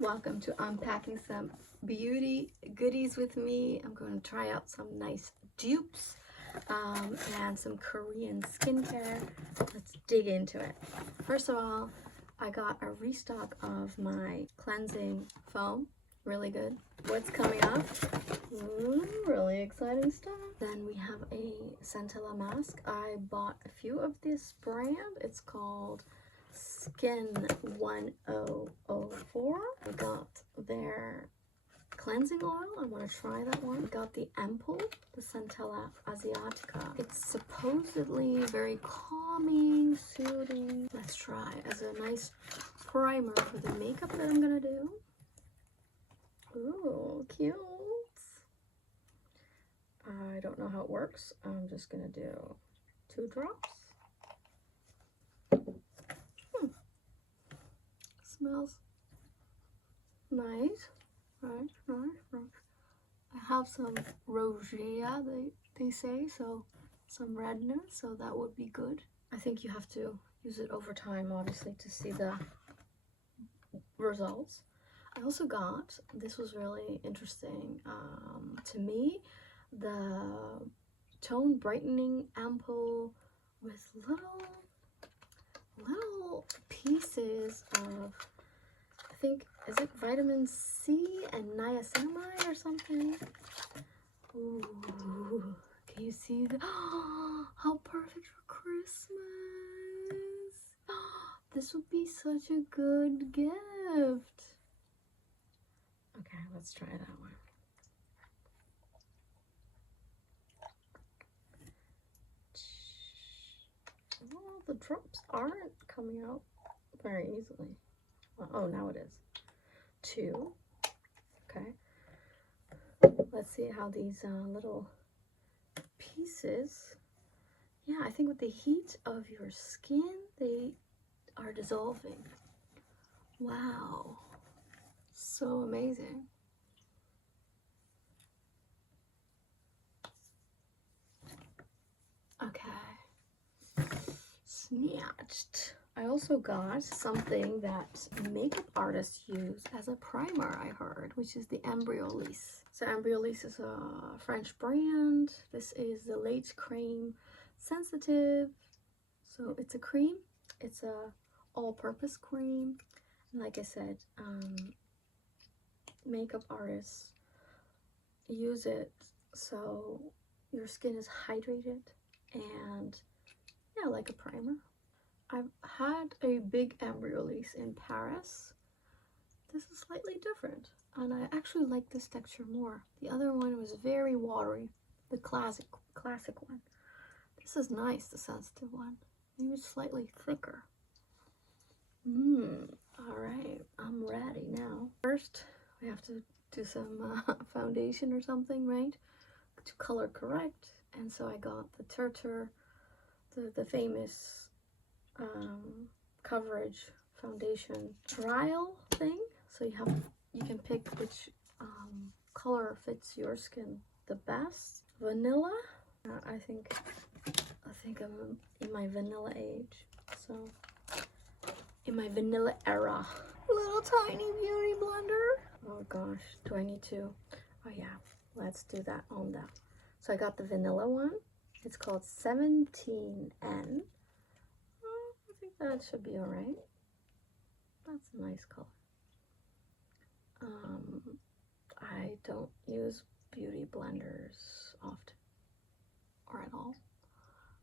Welcome to unpacking some beauty goodies with me. I'm going to try out some nice dupes and some Korean skincare. Let's dig into it. First of all, I got a restock of my cleansing foam. Really good. What's coming up? Really exciting stuff. Then we have a Centella mask. I bought a few of this brand. It's called Skin 1004. I got their cleansing oil. I want to try that one. Got the ampoule, the Centella Asiatica. It's supposedly very calming, soothing. Let's try as a nice primer for the makeup that I'm gonna do. Ooh, cute. I don't know how it works. I'm just gonna do 2 drops. Smells nice. Right. I have some rosacea, they say, so some redness, so that would be good. I think you have to use it over time, obviously, to see the results. I also got, this was really interesting to me, the tone brightening ampoule with little pieces of, I think, is it vitamin C and niacinamide or something? Ooh, can you see the, how perfect for Christmas. This would be such a good gift. Okay, let's try that one. Well, the drops aren't coming out very easily. Oh, now it is. 2. Okay. Let's see how these little pieces. Yeah, I think with the heat of your skin, they are dissolving. Wow. So amazing. Okay. Snatched. I also got something that makeup artists use as a primer, I heard, which is the Embryolisse. So Embryolisse is a French brand. This is the Late Cream Sensitive. So it's a cream. It's a all-purpose cream. And like I said, makeup artists use it so your skin is hydrated and, yeah, like a primer. I've had a big Embryolisse in Paris. This is slightly different, and I actually like this texture more. The other one was very watery, the classic one. This is nice, the sensitive one. Maybe it's slightly thicker. All right, I'm ready now. First, we have to do some foundation or something, right? To color correct, and so I got the Tirtir, the famous coverage foundation trial thing. So you can pick which color fits your skin the best. Vanilla. I think I'm in my vanilla age. So in my vanilla era. Little tiny beauty blender. Oh gosh, do I need to? Oh yeah, let's do that on that. So I got the vanilla one. It's called 17N. That should be all right. That's a nice color. I don't use beauty blenders often or at all.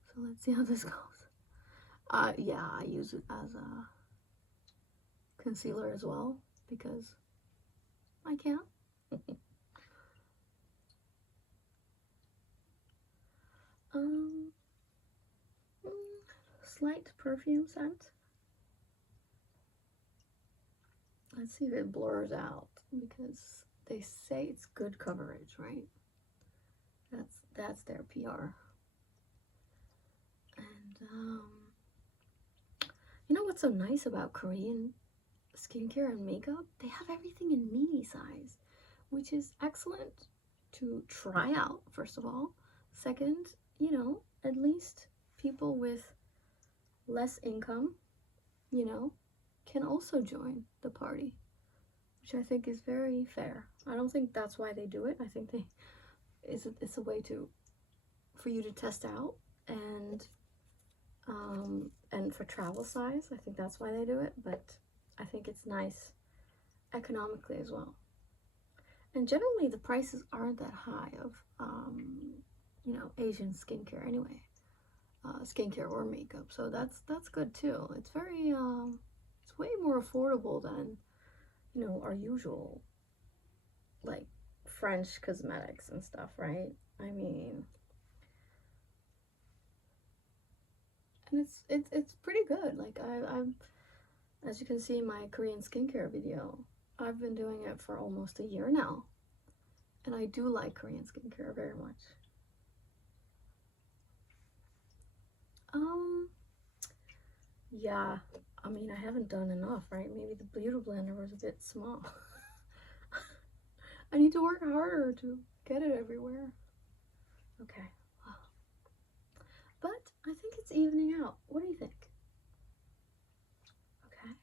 So let's see how this goes. Yeah, I use it as a concealer as well because I can. Slight perfume scent. Let's see if it blurs out because they say it's good coverage, right? That's their PR. And you know what's so nice about Korean skincare and makeup? They have everything in mini size, which is excellent to try out, first of all. Second, you know, at least people with less income, you know, can also join the party. which I think is very fair. I don't think that's why they do it. I think it's a way for you to test out, and for travel size, I think that's why they do it, but I think it's nice economically as well. And generally the prices aren't that high of, you know, Asian skincare anyway, skincare or makeup, so that's good too. It's very, it's way more affordable than, you know, our usual, like, French cosmetics and stuff, right? I mean, and it's pretty good. Like, I'm, as you can see in my Korean skincare video, I've been doing it for almost a year now, and I do like Korean skincare very much. Yeah, I mean, I haven't done enough, right? Maybe the Beauty Blender was a bit small. I need to work harder to get it everywhere. Okay, wow. But I think it's evening out. What do you think? Okay.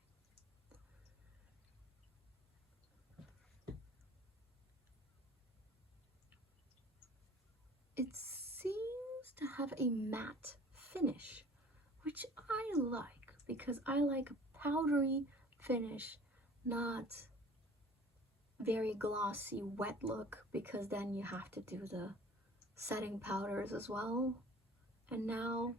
It seems to have a matte finish, which I like, because I like a powdery finish, not very glossy wet look, because then you have to do the setting powders as well. And now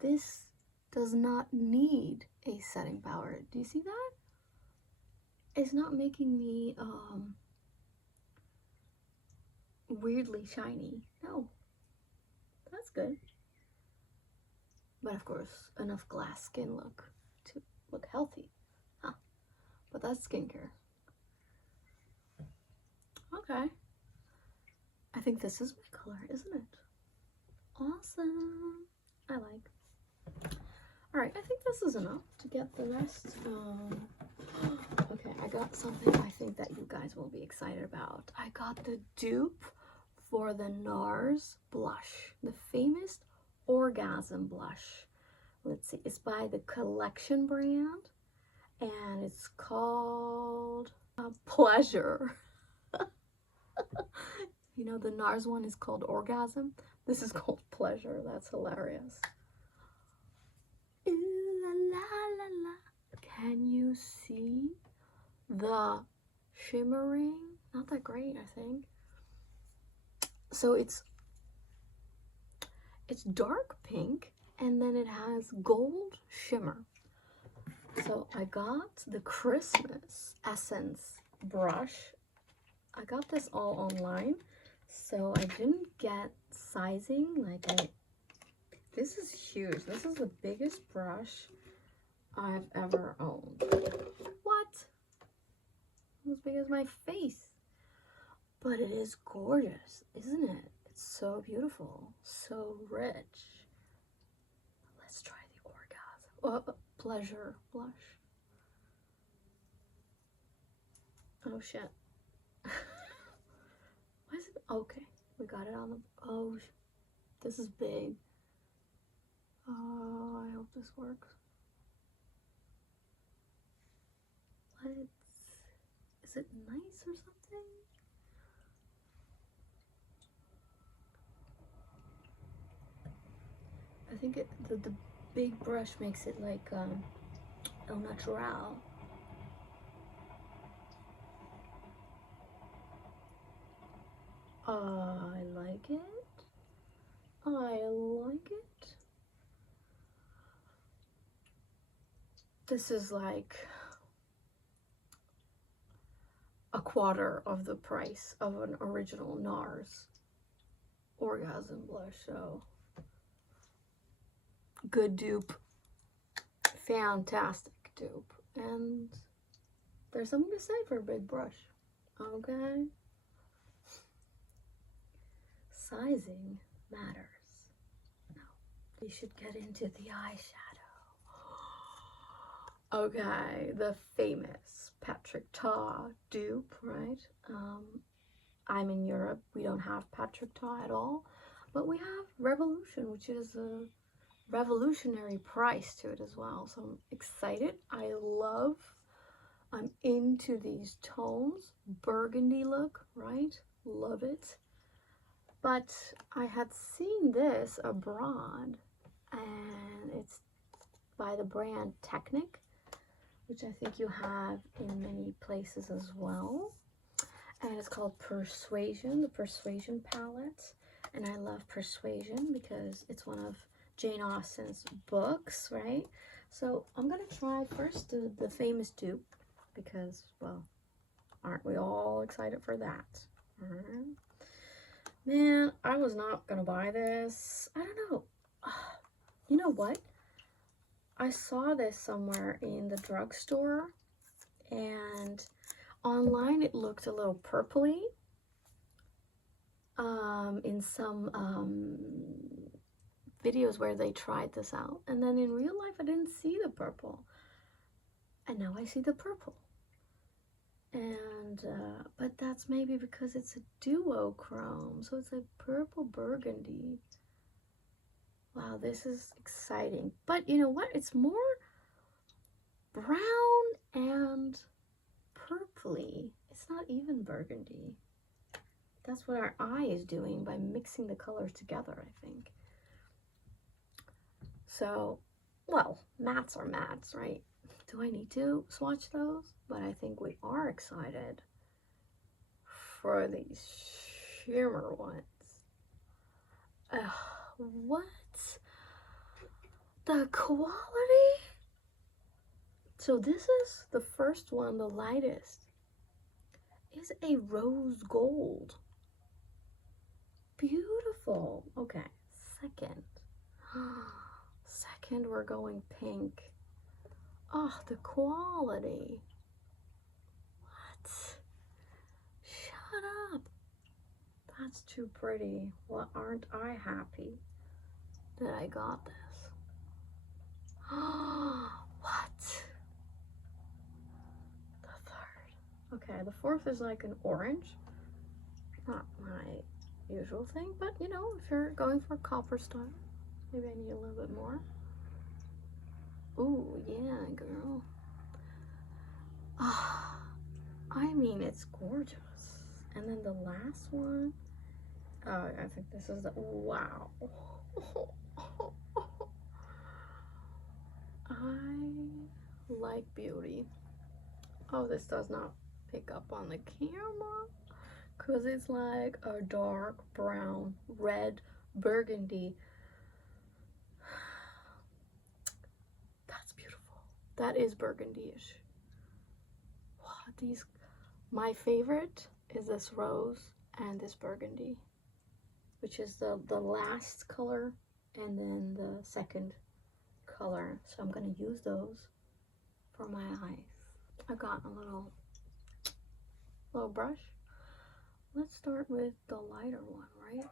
this does not need a setting powder. Do you see that? It's not making me weirdly shiny. No, that's good. But of course, enough glass skin look to look healthy. Huh. But that's skincare. Okay. I think this is my color, isn't it? Awesome. I like. Alright, I think this is enough to get the rest. Okay, I got something I think that you guys will be excited about. I got the dupe for the Nars blush, the famous Orgasm blush. Let's see, it's by the Collection brand, and it's called Pleasure. You know, the Nars one is called Orgasm. This is called Pleasure. That's hilarious. Ooh, la, la, la, la. Can you see the shimmering? Not that great, I think. So it's dark pink, and then it has gold shimmer. So I got the Christmas Essence brush. I got this all online, so I didn't get sizing. This is huge. This is the biggest brush I've ever owned. What? As big as my face. But it is gorgeous, isn't it? It's so beautiful, so rich. Let's try the Orgasm. Pleasure blush. Oh shit. Why is it? Okay, we got it on the. Oh, this is big. Oh, I hope this works. Is it nice or something? I think the big brush makes it like au natural. I like it. I like it. This is like a quarter of the price of an original Nars Orgasm blush, so good dupe, fantastic dupe, and there's something to say for a big brush. Okay, sizing matters. Now we should get into the eyeshadow. Okay, the famous Tarte dupe, right? I'm in Europe. We don't have Tarte at all, but we have Revolution, which is a revolutionary price to it as well. So I'm excited. I love I'm into these tones. Burgundy look, right? Love it. But I had seen this abroad, and it's by the brand Technic, which I think you have in many places as well. And it's called Persuasion, the Persuasion palette. And I love Persuasion because it's one of Jane Austen's books, right? So I'm gonna try first the famous dupe because, well, aren't we all excited for that? Man, I was not gonna buy this. I don't know. You know what? I saw this somewhere in the drugstore, and online it looked a little purpley. In some videos where they tried this out, and then in real life I didn't see the purple, and now I see the purple. And but that's maybe because it's a duochrome, so it's a purple burgundy. Wow, this is exciting. But you know what? It's more brown and purpley. It's not even burgundy. That's what our eye is doing by mixing the colors together, I think. So, well, mattes are mattes, right? Do I need to swatch those? But I think we are excited for these shimmer ones. What? The quality? So this is the first one, the lightest, is a rose gold. Beautiful. Okay, second. Second, we're going pink. Oh, the quality. What? Shut up. That's too pretty. Well, aren't I happy that I got this? What? The third. Okay, the fourth is like an orange. Not my usual thing, but you know, if you're going for copper style, maybe I need a little bit more. Ooh, yeah, girl. Ah, I mean, it's gorgeous. And then the last one, I think this is the, wow. I like beauty. Oh, this does not pick up on the camera because it's like a dark brown, red, burgundy. That's beautiful. That is burgundy-ish. Wow, these, my favorite is this rose and this burgundy, which is the last color and then the second color. So I'm gonna use those for my eyes. I got a little brush. Let's start with the lighter one, right?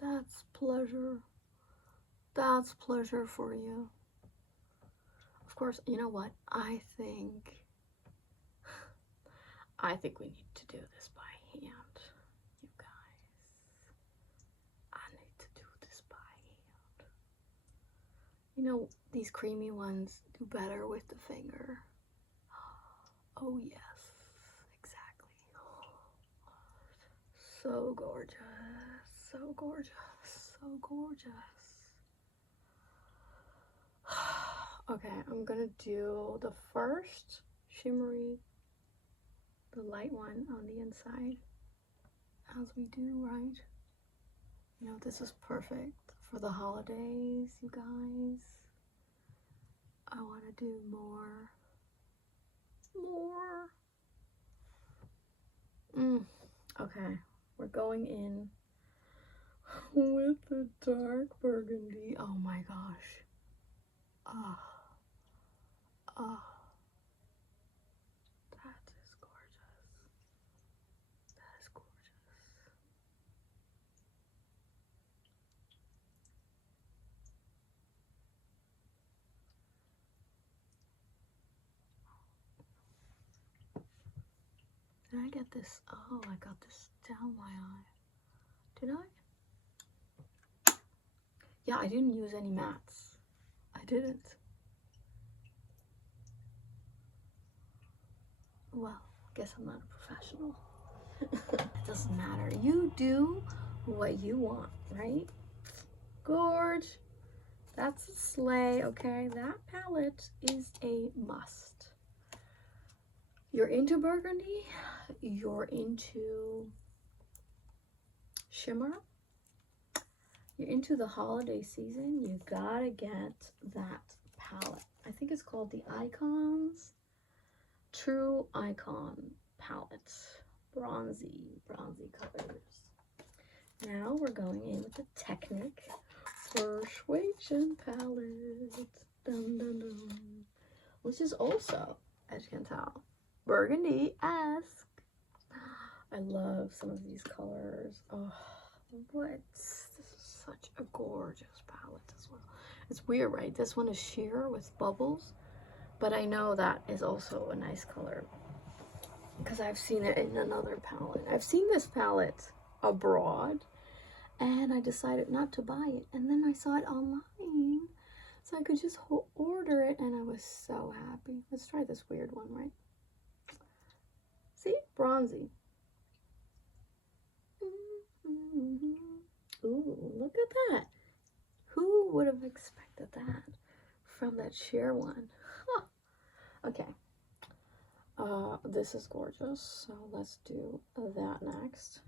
That's pleasure. That's pleasure for you. Of course, you know what? I think we need to do this by hand, you guys. I need to do this by hand. You know, these creamy ones do better with the finger. Oh yes, exactly. So gorgeous, so gorgeous, so gorgeous. Okay, I'm gonna do the first shimmery, the light one on the inside, as we do, right? You know, this is perfect for the holidays, you guys. I want to do more. Okay, we're going in with the dark burgundy. Oh my gosh. That is gorgeous. That is gorgeous. Did I get this? Oh, I got this down my eye. Did I? Yeah, I didn't use any mattes. I didn't. Well, I guess I'm not a professional. It doesn't matter. You do what you want, right? Gorge. That's a slay, okay? That palette is a must. You're into burgundy, you're into shimmer, you're into the holiday season, you gotta get that palette. I think it's called the Icons True Icon Palette. Bronzy colors. Now we're going in with the Technic Persuasion palette. Dun, dun, dun. Which is also, as you can tell, burgundy-esque. I love some of these colors. Oh, what? This is such a gorgeous palette as well. It's weird, right? This one is sheer with bubbles, but I know that is also a nice color because I've seen it in another palette. I've seen this palette abroad, and I decided not to buy it. And then I saw it online, so I could just order it, and I was so happy. Let's try this weird one, right? See? Bronzy. Ooh, look at that. Who would have expected that from that sheer one? Huh. Okay. This is gorgeous, so let's do that next.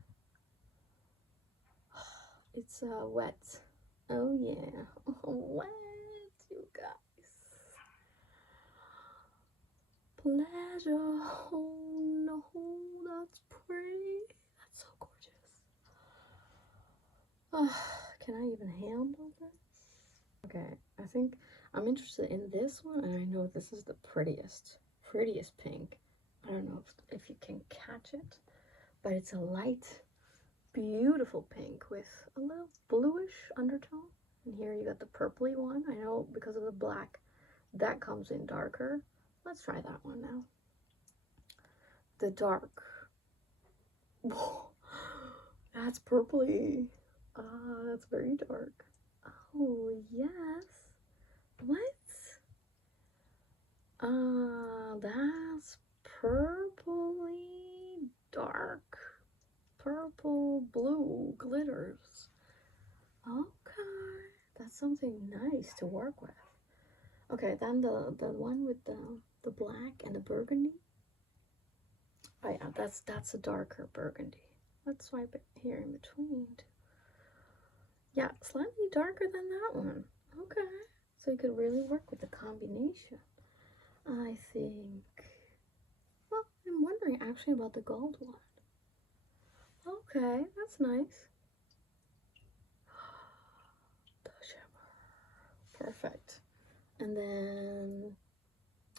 It's wet. Oh yeah, wet, you guys. Pleasure. Oh no, that's pretty. That's so gorgeous. Can I even handle this? Okay, I think I'm interested in this one, and I know this is the prettiest pink. I don't know if you can catch it, but it's a light, beautiful pink with a little bluish undertone. And here you got the purpley one. I know because of the black that comes in darker. Let's try that one now. The dark. Whoa, that's purpley. That's very dark. Oh yes. What? That's purpley dark. Purple blue glitters. Okay, that's something nice to work with. Okay, then the one with the black and the burgundy. Oh yeah, that's a darker burgundy. Let's swipe it here in between. Yeah, slightly darker than that one. Okay, so you could really work with the combination, I think. Well, I'm wondering actually about the gold one. Okay, that's nice. The shimmer. Perfect. And then,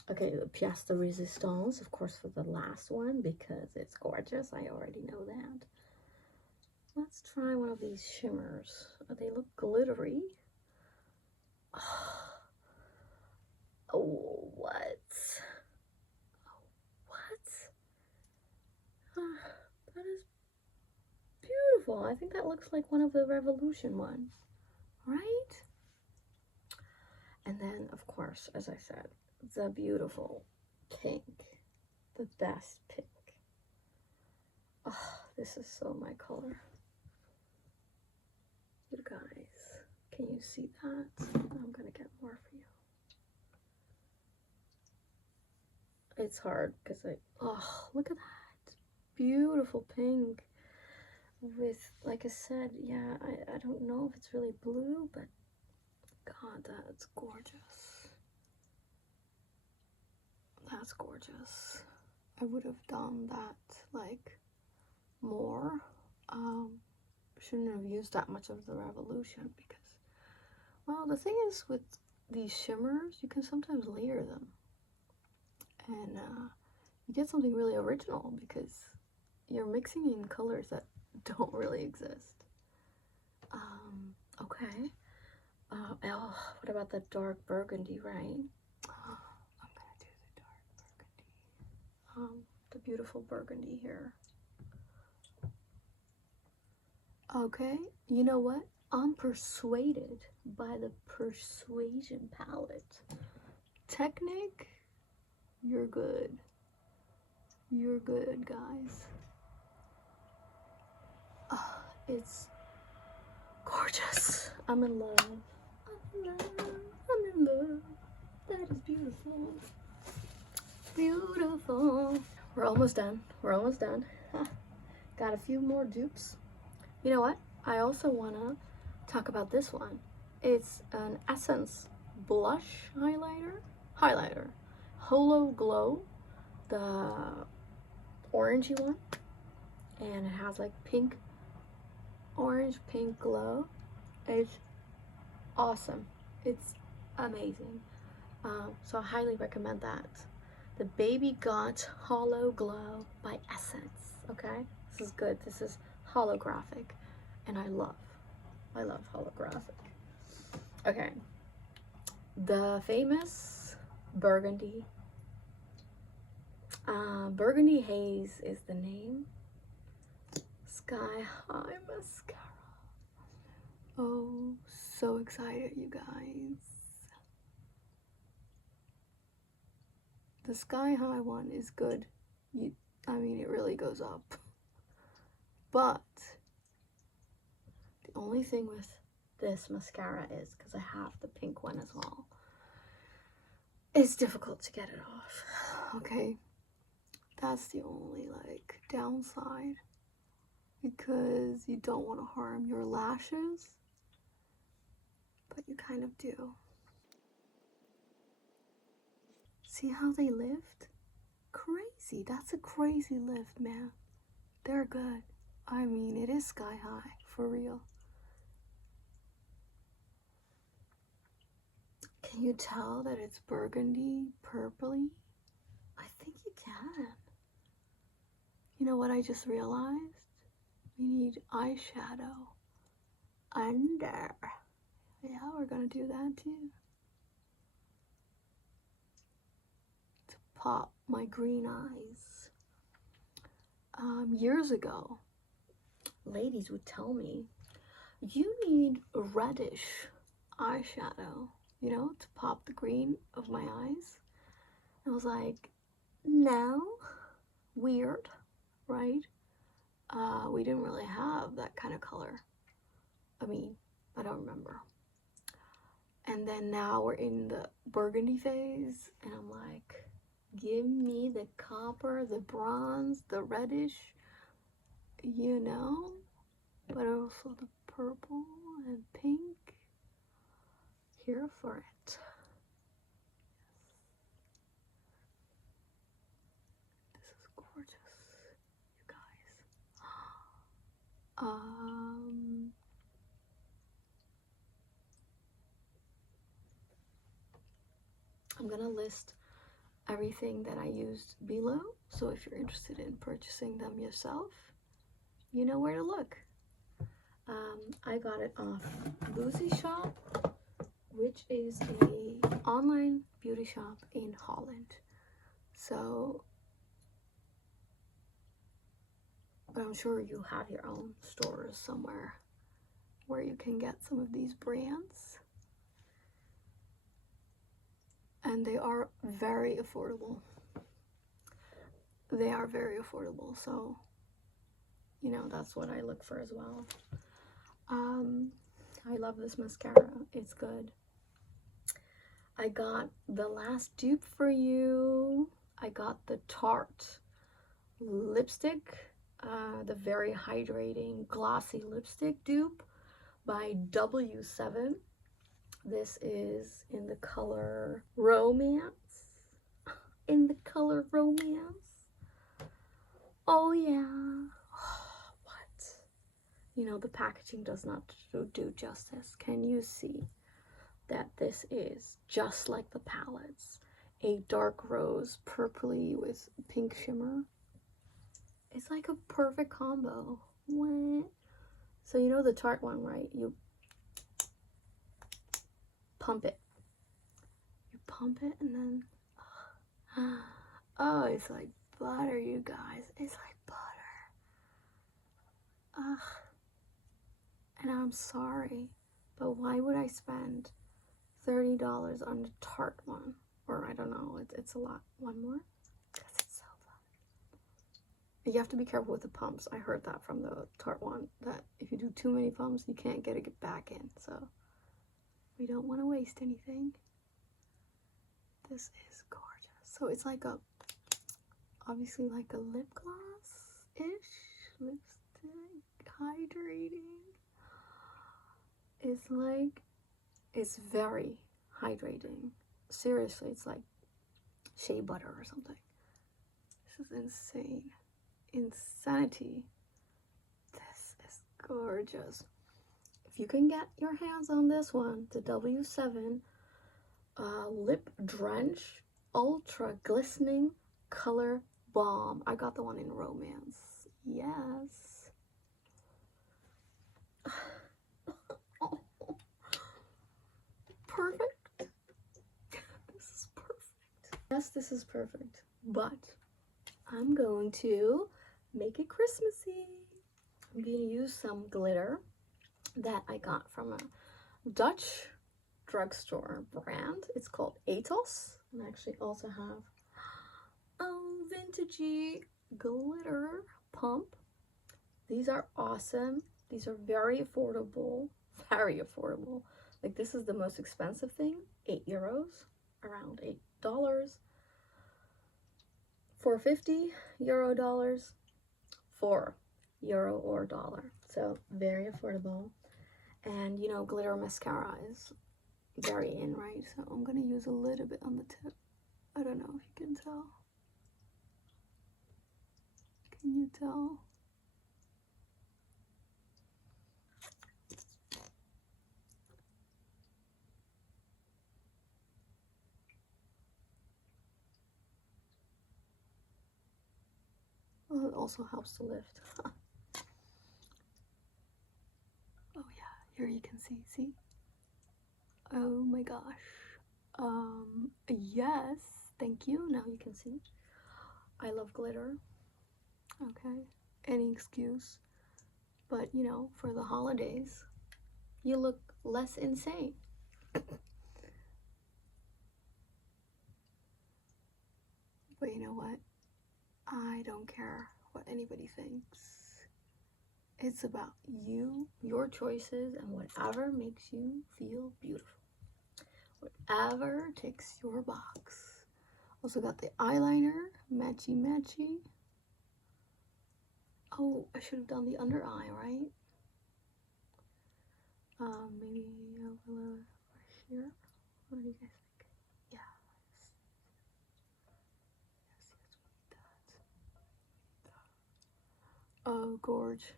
okay, the pièce de résistance, of course, for the last one because it's gorgeous. I already know that. Let's try one of these shimmers. They look glittery. Oh, what? Oh, what? That is beautiful. I think that looks like one of the Revolution ones, right? And then, of course, as I said, the beautiful pink, the best pink. Oh, this is so my color. You guys, can you see that? I'm gonna get more for you. It's hard because oh, look at that. Beautiful pink with, like I said, yeah, I don't know if it's really blue, but God, that's gorgeous. That's gorgeous. I would have done that, like, more. Shouldn't have used that much of the Revolution because, well, the thing is with these shimmers, you can sometimes layer them. And you get something really original because you're mixing in colors that don't really exist. Okay. Oh, what about the dark burgundy, right? I'm gonna do the dark burgundy. The beautiful burgundy here. Okay, you know what? I'm persuaded by the Persuasion palette. Technic, you're good. You're good, guys. Oh, it's gorgeous. I'm in love. I'm in love. I'm in love. That is beautiful. Beautiful. We're almost done. We're almost done. Got a few more dupes. You know what? I also want to talk about this one. It's an Essence blush highlighter. Holo Glow, the orangey one. And it has like pink, orange, pink glow. It's awesome. It's amazing. So I highly recommend that. The Baby Got Holo Glow by Essence. Okay, this is good. This is holographic, and I love holographic. Okay, the famous Burgundy. Burgundy Haze is the name. Sky High mascara. Oh, so excited, you guys. The Sky High one is good. I mean, it really goes up. But the only thing with this mascara is, because I have the pink one as well, it's difficult to get it off. Okay, that's the only like downside, because you don't want to harm your lashes, but you kind of do. See how they lift? Crazy. That's a crazy lift, man. They're good. I mean, it is sky high, for real. Can you tell that it's burgundy, purpley? I think you can. You know what I just realized? We need eyeshadow under. Yeah, we're gonna do that too. To pop my green eyes. Years ago, ladies would tell me, you need a reddish eyeshadow, you know, to pop the green of my eyes. I was like, no, weird, right? We didn't really have that kind of color. I mean, I don't remember. And then now we're in the burgundy phase, and I'm like, give me the copper, the bronze, the reddish, you know, but also the purple and pink. Here for it. This is gorgeous, you guys. I'm gonna list everything that I used below, so if you're interested in purchasing them yourself, you know where to look. I got it off Boozy Shop, which is a online beauty shop in Holland. So, but I'm sure you have your own stores somewhere where you can get some of these brands. And they are very affordable. They are very affordable, so, you know, that's what I look for as well. I love this mascara. It's good. I got the last dupe for you. I got the Tarte lipstick, the very hydrating glossy lipstick dupe by W7. This is in the color Romance. In the color Romance. Oh yeah. What? You know, the packaging does not do justice. Can you see that this is just like the palettes? A dark rose purpley with pink shimmer. It's like a perfect combo. What? So you know the Tarte one, right? You pump it. You pump it and then, oh, it's like butter, you guys. It's like butter. And I'm sorry, but why would I spend $30 on the Tarte one? Or I don't know, it's a lot. One more? Because it's so fun. You have to be careful with the pumps. I heard that from the Tarte one, that if you do too many pumps, you can't get it back in. So we don't want to waste anything. This is gorgeous. So it's like a, obviously like a lip gloss-ish, lipstick, hydrating. It's like, it's very hydrating. Seriously, it's like shea butter or something. This is insane. Insanity. This is gorgeous. If you can get your hands on this one, the W7 Lip Drench Ultra Glistening Color Balm. I got the one in Romance. Yes. Perfect. This is perfect. Yes, this is perfect. But I'm going to make it Christmassy. I'm going to use some glitter that I got from a Dutch drugstore brand. It's called Etos. And I actually also have a vintagey glitter pump. These are awesome. These are very affordable. Very affordable. Like, this is the most expensive thing. €8, around $8. $4.50 euro dollars, €4 or dollar. So very affordable. And you know, glitter mascara is very in, right? So I'm gonna use a little bit on the tip. I don't know if you can tell. Can you tell? Well, it also helps to lift. Oh yeah, here you can see. Oh my gosh. Yes, thank you. Now you can see. I love glitter. Okay, any excuse. But you know, for the holidays, you look less insane. But you know what? I don't care what anybody thinks. It's about you, your choices, and whatever makes you feel beautiful. Whatever ticks your box. Also got the eyeliner, matchy. Oh, I should have done the under eye, right? Maybe a little over here. What do you guys think? Yeah. Yes, we need that. Oh, gorge.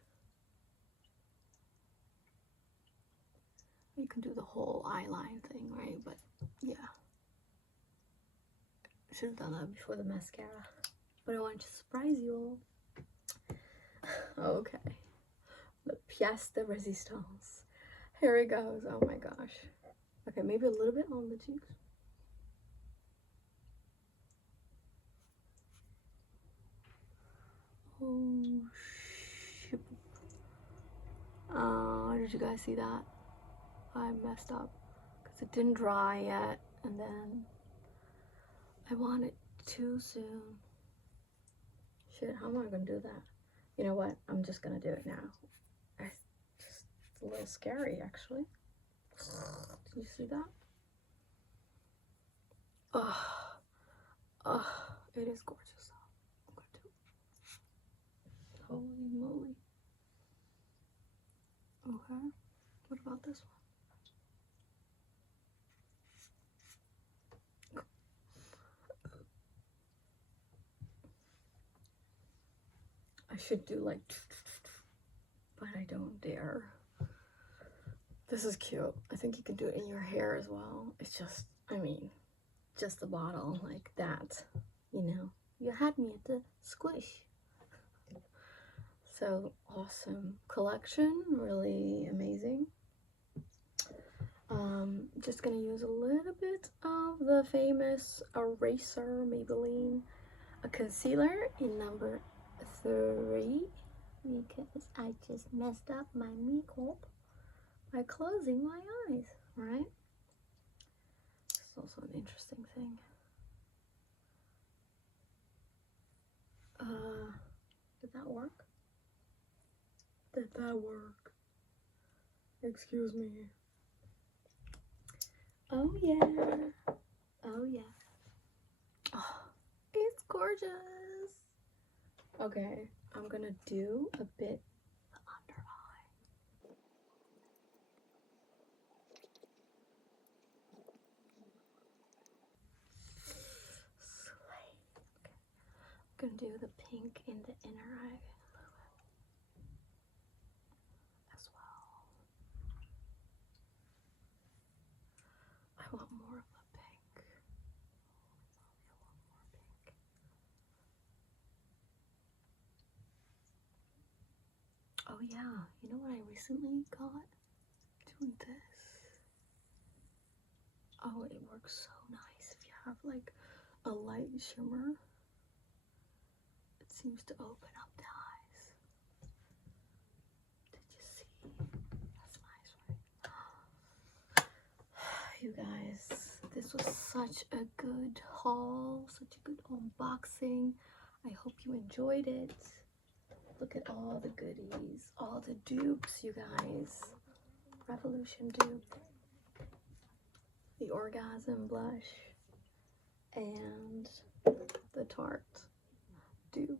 You can do the whole eyeline thing, right? But yeah. Should have done that before the mascara. But I wanted to surprise you all. Okay. The pièce de résistance. Here it goes. Oh my gosh. Okay, maybe a little bit on the cheeks. Oh, shit. Did you guys see that? I messed up because it didn't dry yet, and then I want it too soon. Shit, how am I gonna do that? You know what? I'm just gonna do it now. It's a little scary, actually. Did you see that? Oh, it is gorgeous. I'm gonna do it. Holy moly. Okay. What about this one? I should do like, but I don't dare. This is cute. I think you can do it in your hair as well. It's just, I mean, just the bottle like that, you know. You had me at the squish. So awesome collection, really amazing. Just gonna use a little bit of the famous eraser Maybelline, a concealer in number 3, because I just messed up my makeup. by closing my eyes, right? This is also an interesting thing. Did that work? Did that work? Excuse me. Oh yeah. Oh yeah. Oh, it's gorgeous. Okay, I'm gonna do a bit the under eye. Slay. Okay. I'm gonna do the pink in the inner eye as well. I want more of the pink. I want more pink. Oh yeah, you know what I recently got? Doing this. Oh, it works so nice if you have like a light shimmer. It seems to open up the eyes. Did you see? That's nice, right? You guys, this was such a good haul, such a good unboxing. I hope you enjoyed it. Look at all the goodies, all the dupes, you guys. Revolution dupe, the Orgasm blush, and the Tarte dupe.